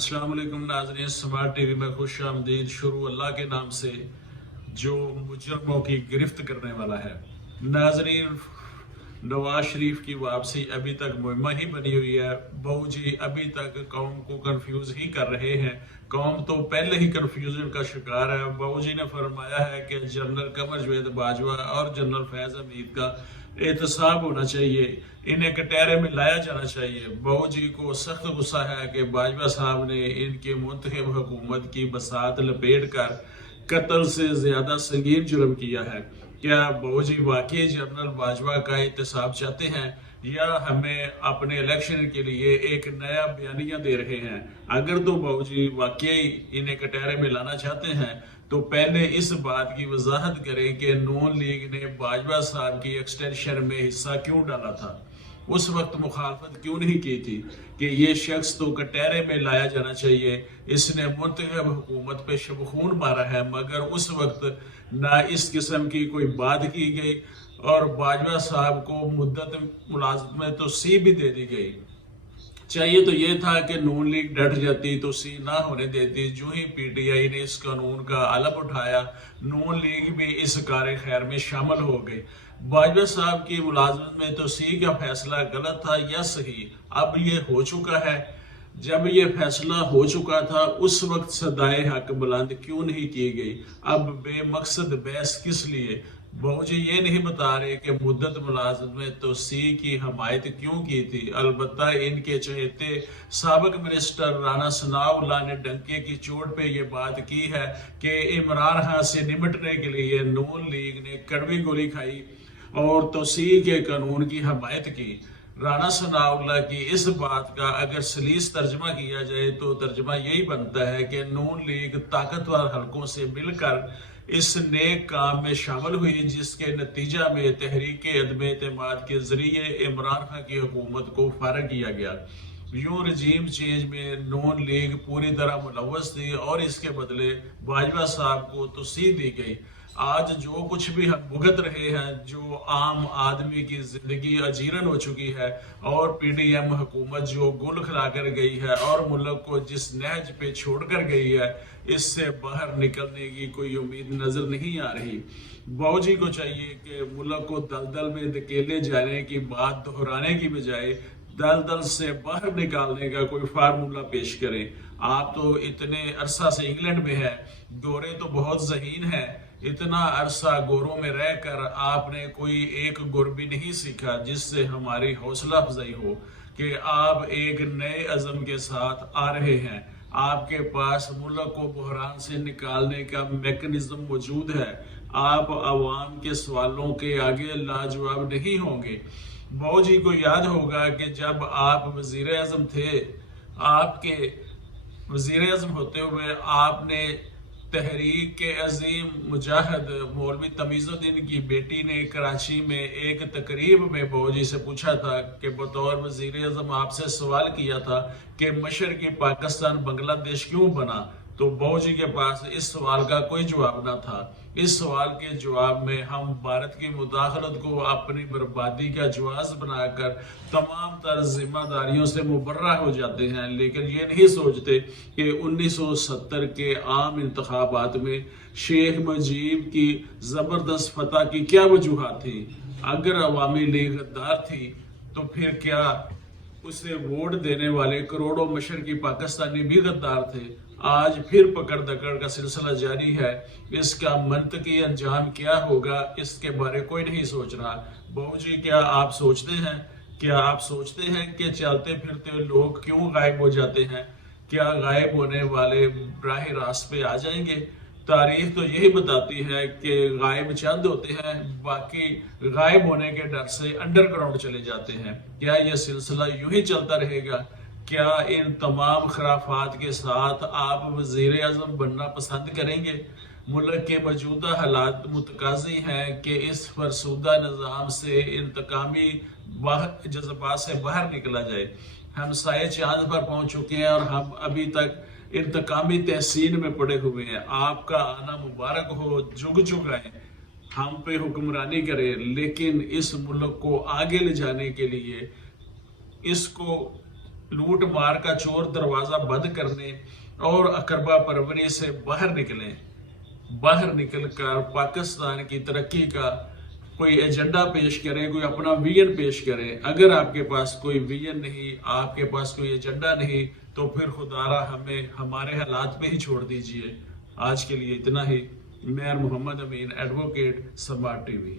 السلام علیکم ناظرین، سمارٹ ٹی وی میں خوش آمدید۔ شروع اللہ کے نام سے جو مجرموں کی گرفت کرنے والا ہے۔ ناظرین، نواز شریف کی واپسی ابھی تک مہمہ ہی بنی ہوئی ہے۔ بہو جی ابھی تک قوم کو کنفیوز ہی کر رہے ہیں۔ قوم تو پہلے ہی کنفیوژن کا شکار ہے۔ بہو جی نے فرمایا ہے کہ جنرل قمر جاوید باجوہ اور جنرل فیض حمید کا احتساب ہونا چاہیے، انہیں کٹہرے میں لایا جانا چاہیے۔ بہو جی کو سخت غصہ ہے کہ باجوہ صاحب نے ان کے منتخب حکومت کی بساط لپیٹ کر قتل سے زیادہ سنگین جرم کیا ہے۔ کیا بہو جی واقعی جنرل باجوہ کا احتساب چاہتے ہیں یا ہمیں اپنے الیکشن کے لیے ایک نیا بیانیہ دے رہے ہیں؟ اگر تو بہو جی واقعی انہیں کٹہرے میں لانا چاہتے ہیں تو پہلے اس بات کی وضاحت کریں کہ نون لیگ نے باجوہ صاحب کی ایکسٹینشن میں حصہ کیوں ڈالا تھا، اس وقت مخالفت کیوں نہیں کی تھی کہ یہ شخص تو کٹہرے میں لایا جانا چاہیے، اس نے منتخب حکومت پہ شب خون مارا ہے، مگر اس وقت نہ اس قسم کی کوئی بات کی گئی اور باجوہ صاحب کو مدت ملازمت میں توسیع بھی دے دی گئی۔ چاہیے تو یہ تھا کہ نون لیگ ڈٹ جاتی، توسیع نہ ہونے دیتی۔ جو ہی پی ٹی آئی نے اس قانون کا علم اٹھایا، نون لیگ بھی اس کار خیر میں شامل ہو گئی۔ باجوہ صاحب کی ملازمت میں توسیع کا فیصلہ غلط تھا یا صحیح، اب یہ ہو چکا ہے۔ جب یہ فیصلہ ہو چکا تھا اس وقت صدائے حق بلند کیوں نہیں کی گئی؟ اب بے مقصد بحث کس لیے؟ بہو جی یہ نہیں بتا رہے کہ مدت ملازمت میں توسیع کی حمایت کیوں کی تھی۔ البتہ ان کے چہیتے سابق منسٹر رانا ثناء اللہ نے ڈنکے کی چوٹ پہ یہ بات کی ہے کہ عمران خان سے نمٹنے کے لیے نون لیگ نے کڑوی گولی کھائی اور توسیع کے قانون کی حمایت کی۔ رانا ثناء اللہ کی اس بات کا اگر سلیس ترجمہ کیا جائے تو ترجمہ یہی بنتا ہے کہ نون لیگ طاقتور حلقوں سے مل کر اس نیک کام میں شامل ہوئی جس کے نتیجہ میں تحریک عدم اعتماد کے ذریعے عمران خان کی حکومت کو فارغ کیا گیا۔ یوں رجیم چینج میں نون لیگ پوری طرح ملوث تھی اور اس کے بدلے باجوہ صاحب کو توسیع دی گئی۔ آج جو کچھ بھی ہم بھگت رہے ہیں، جو عام آدمی کی زندگی اجیرن ہو چکی ہے اور پی ڈی ایم حکومت جو گل کھلا کر گئی ہے اور ملک کو جس نہج پہ چھوڑ کر گئی ہے، اس سے باہر نکلنے کی کوئی امید نظر نہیں آ رہی۔ بہو جی کو چاہیے کہ ملک کو دلدل میں دھکیلے جانے کی بات دہرانے کی بجائے دلدل سے باہر نکالنے کا کوئی فارمولہ پیش کریں۔ آپ تو اتنے عرصہ سے انگلینڈ میں ہیں، دورے تو بہت ذہین ہیں، اتنا عرصہ گوروں میں رہ کر آپ نے کوئی ایک گر بھی نہیں سیکھا جس سے ہماری حوصلہ افزائی ہو کہ آپ ایک نئے عزم کے ساتھ آ رہے ہیں۔ آپ کے پاس ملک کو بحران سے نکالنے کا میکنزم موجود ہے۔ آپ عوام کے سوالوں کے آگے لاجواب نہیں ہوں گے۔ بہو جی کو یاد ہوگا کہ جب آپ وزیر اعظم تھے، آپ کے وزیر اعظم ہوتے ہوئے آپ نے تحریک کے عظیم مجاہد مولوی تمیز الدین کی بیٹی نے کراچی میں ایک تقریب میں بہو جی سے پوچھا تھا کہ بطور وزیر اعظم آپ سے سوال کیا تھا کہ مشرقی پاکستان بنگلہ دیش کیوں بنا، تو بہو جی کے پاس اس سوال کا کوئی جواب نہ تھا۔ اس سوال کے جواب میں ہم بھارت کی مداخلت کو اپنی بربادی کا جواز بنا کر تمام تر ذمہ داریوں سے مبرہ ہو جاتے ہیں، لیکن یہ نہیں سوچتے کہ 1970 کے عام انتخابات میں شیخ مجیب کی زبردست فتح کی کیا وجوہات تھی؟ اگر عوامی لیگ غدار تھی تو پھر کیا اسے ووٹ دینے والے کروڑوں مشرقی پاکستانی بھی غدار تھے؟ آج پھر پکڑ دکڑ کا سلسلہ جاری ہے۔ اس کا منطقی انجام کیا ہوگا اس کے بارے کوئی نہیں سوچ رہا۔ بہو جی کیا آپ سوچتے ہیں کہ چلتے پھرتے لوگ کیوں غائب ہو جاتے ہیں؟ کیا غائب ہونے والے براہ راست پہ آ جائیں گے؟ تاریخ تو یہی بتاتی ہے کہ غائب چند ہوتے ہیں، باقی غائب ہونے کے ڈر سے انڈر گراؤنڈ چلے جاتے ہیں۔ کیا یہ سلسلہ یوں ہی چلتا رہے گا؟ کیا ان تمام خرافات کے ساتھ آپ وزیر اعظم بننا پسند کریں گے؟ ملک کے موجودہ حالات متقاضی ہیں کہ اس فرسودہ نظام سے انتقامی جذبات سے باہر نکلا جائے۔ ہم سائے چاند پر پہنچ چکے ہیں اور ہم ابھی تک انتقامی تحسین میں پڑے ہوئے ہیں۔ آپ کا آنا مبارک ہو، جگ جگ آئیں، ہم پہ حکمرانی کریں، لیکن اس ملک کو آگے لے جانے کے لیے اس کو لوٹ مار کا چور دروازہ بند کرنے اور اقربا پروری سے باہر نکلیں، باہر نکل کر پاکستان کی ترقی کا کوئی ایجنڈا پیش کریں، کوئی اپنا ویژن پیش کریں۔ اگر آپ کے پاس کوئی ویژن نہیں، آپ کے پاس کوئی ایجنڈا نہیں، تو پھر خدا ہمیں ہمارے حالات میں ہی چھوڑ دیجئے۔ آج کے لیے اتنا ہی۔ میں محمد امین، ایڈوکیٹ، سماٹ ٹی وی۔